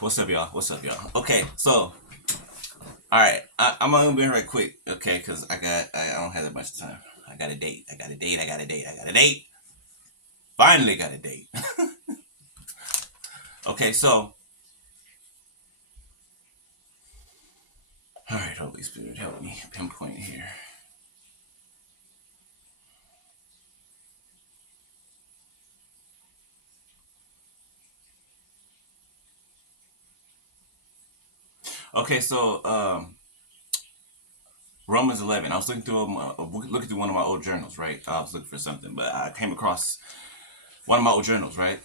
What's up, y'all? What's up, y'all? Okay, so all right, I'm gonna be right quick, okay? Cause I don't have that much time. I got a date. I got a date. I got a date. I got a date. Finally got a date. Okay, so all right, Holy Spirit, help me pinpoint here. Okay, so Romans 11. I was looking through one of my old journals, right? I was looking for something, but I came across one of my old journals, right?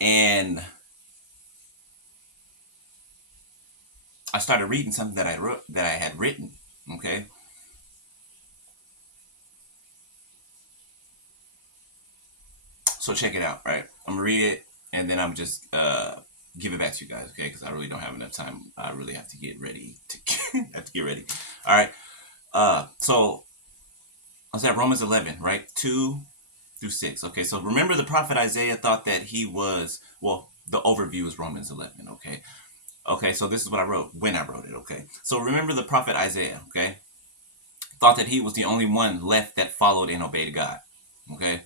And I started reading something that I had written. Okay, so check it out, right? I'm gonna read it and then I'm just give it back to you guys, okay? Because I really don't have enough time. I really have to get ready to have to get ready. All right. So I was at Romans 11, right? 2 through 6. Okay, so remember the prophet Isaiah thought that he was the overview is Romans 11. Okay. Okay, so this is what I wrote when I wrote it. Okay, so remember the prophet Isaiah. Okay, thought that he was the only one left that followed and obeyed God. Okay,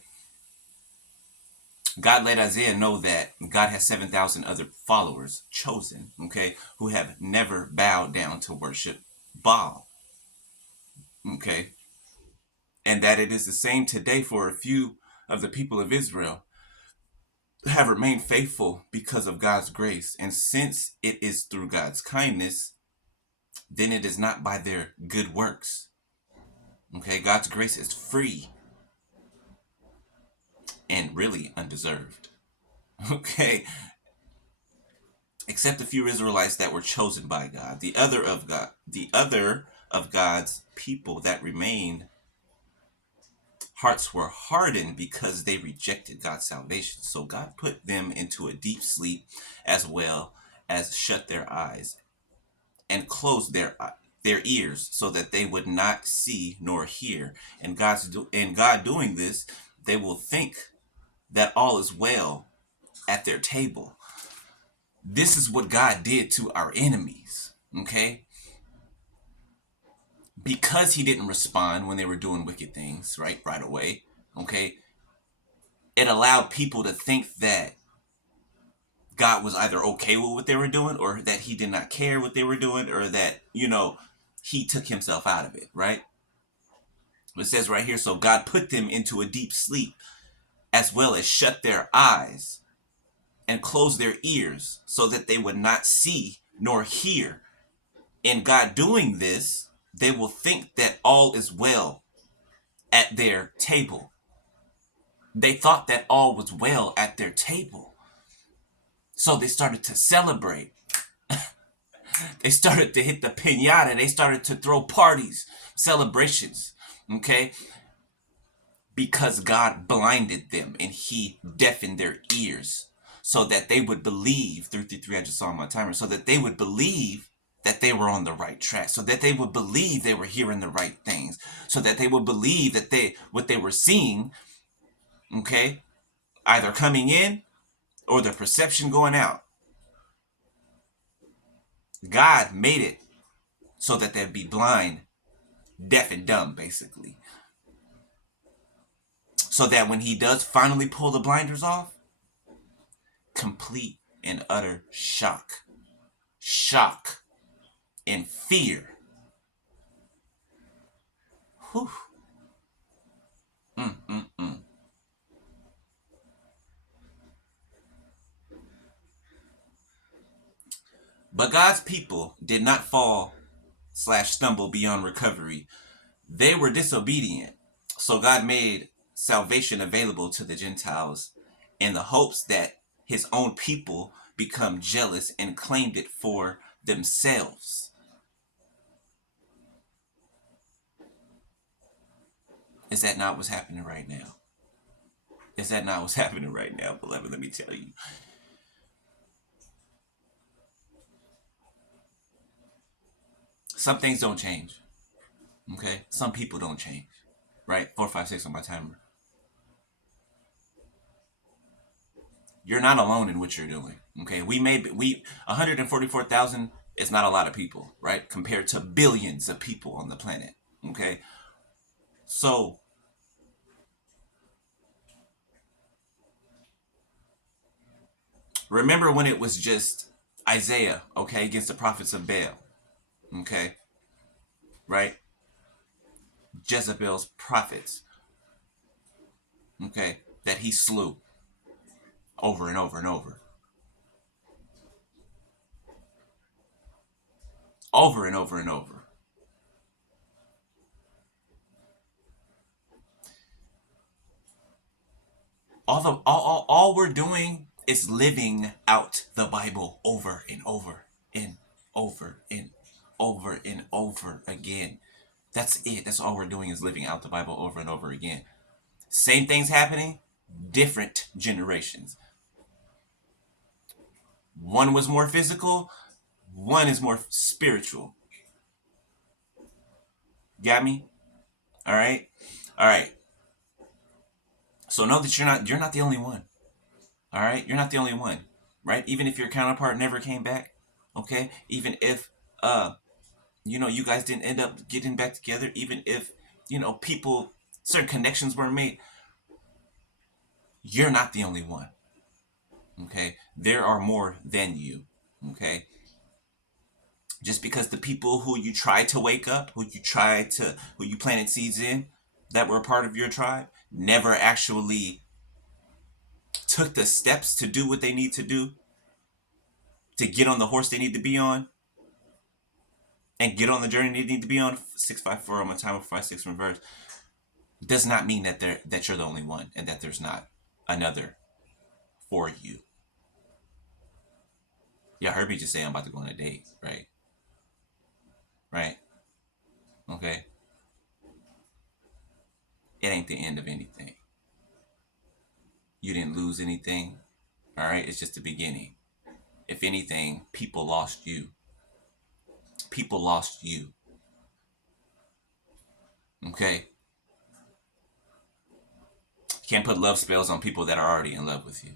God let Isaiah know that God has 7,000 other followers chosen, okay, who have never bowed down to worship Baal, okay, and that it is the same today for a few of the people of Israel have remained faithful because of God's grace. And since it is through God's kindness, then it is not by their good works, okay. God's grace is free and really undeserved, okay, except a few Israelites that were chosen by God. The other of God's people that remained, hearts were hardened because they rejected God's salvation. So God put them into a deep sleep as well as shut their eyes and closed their ears so that they would not see nor hear. And God doing this, they will think that all is well at their table. This is what God did to our enemies, okay? Because he didn't respond when they were doing wicked things, right away, okay? It allowed people to think that God was either okay with what they were doing or that he did not care what they were doing or that, he took himself out of it, right? It says right here, so God put them into a deep sleep as well as shut their eyes and closed their ears so that they would not see nor hear. In God doing this, they will think that all is well at their table. They thought that all was well at their table. So they started to celebrate. They started to hit the piñata. They started to throw parties, celebrations, okay? Because God blinded them and he deafened their ears so that they would believe, 333, I just saw on my timer, so that they would believe that they were on the right track, so that they would believe they were hearing the right things, so that they would believe that what they were seeing, okay, either coming in or the perception going out. God made it so that they'd be blind, deaf, and dumb, basically. So that when he does finally pull the blinders off, complete and utter shock and fear. Whew. Mm, mm, mm. But God's people did not fall/stumble beyond recovery. They were disobedient. So God made salvation available to the Gentiles in the hopes that his own people become jealous and claimed it for themselves. Is that not what's happening right now? Is that not what's happening right now, beloved? Let me tell you. Some things don't change. Okay? Some people don't change. Right? 4, 5, 6 on my timer. You're not alone in what you're doing. Okay, we 144,000 is not a lot of people, right? Compared to billions of people on the planet. Okay, so remember when it was just Isaiah, okay, against the prophets of Baal, okay, right? Jezebel's prophets, okay, that he slew over and over and over and over and over. All we're doing is living out the Bible over and over and over and over and over again. That's it. That's all we're doing is living out the Bible over and over again. Same things happening, different generations. One was more physical, one is more spiritual. Got me? All right? All right. So know that you're not the only one. All right? You're not the only one. Right? Even if your counterpart never came back, okay? Even if you guys didn't end up getting back together, even if people certain connections were made, you're not the only one. Okay? There are more than you. Okay? Just because the people who you tried to wake up, who you planted seeds in, that were a part of your tribe, never actually took the steps to do what they need to do, to get on the horse they need to be on, and get on the journey they need to be on. 654 on my time of 56 reverse does not mean that you're the only one and that there's not another for you. Yeah, heard me just say I'm about to go on a date, right? Right? Okay. It ain't the end of anything. You didn't lose anything. All right, it's just the beginning. If anything, people lost you. People lost you. Okay? You can't put love spells on people that are already in love with you.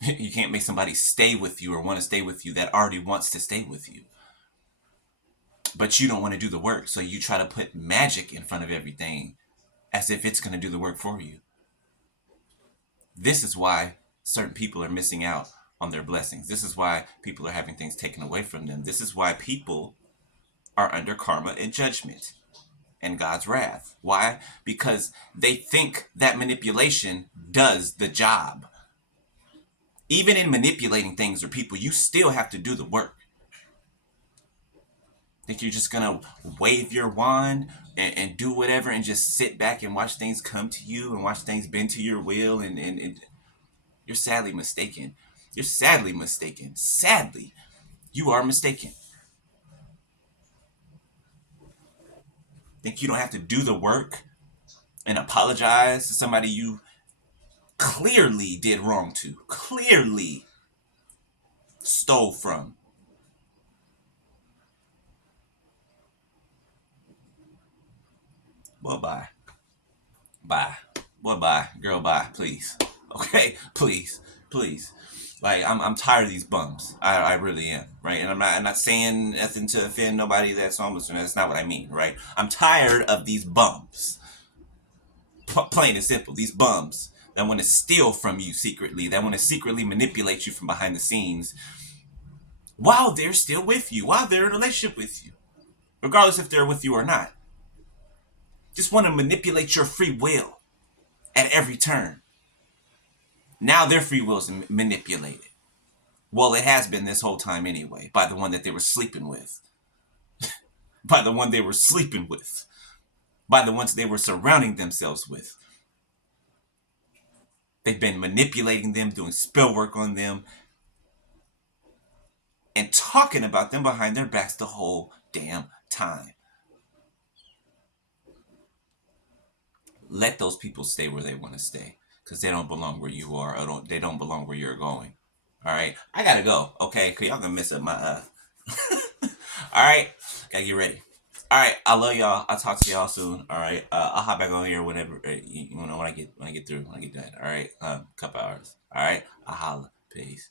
You can't make somebody stay with you or want to stay with you that already wants to stay with you. But you don't want to do the work, so you try to put magic in front of everything as if it's going to do the work for you. This is why certain people are missing out on their blessings. This is why people are having things taken away from them. This is why people are under karma and judgment and God's wrath. Why? Because they think that manipulation does the job. Even in manipulating things or people, you still have to do the work. Think you're just gonna wave your wand and do whatever and just sit back and watch things come to you and watch things bend to your will, and you're sadly mistaken. You're sadly mistaken. Sadly, you are mistaken. Think you don't have to do the work and apologize to somebody you clearly did wrong to, clearly stole from. Well, bye. Bye. Well, bye. Girl, bye. Please. Okay? Please. Please. Like, I'm tired of these bums. I really am, right? And I'm not saying nothing to offend nobody that's homeless. That's not what I mean, right? I'm tired of these bums. Plain and simple. These bums that want to steal from you secretly, that want to secretly manipulate you from behind the scenes while they're still with you, while they're in a relationship with you, regardless if they're with you or not. Just want to manipulate your free will at every turn. Now their free will is manipulated. Well, it has been this whole time anyway, by the one that they were sleeping with. By the one they were sleeping with. By the ones they were surrounding themselves with. They've been manipulating them, doing spell work on them, and talking about them behind their backs the whole damn time. Let those people stay where they want to stay, because they don't belong where you are, or they don't belong where you're going. All right, I gotta go. Okay, cause y'all gonna mess up my All right, gotta get ready. All right, I love y'all. I'll talk to y'all soon. All right, I'll hop back on here whenever when I get through when I get done. All right, couple hours. All right, I'll holla. Peace.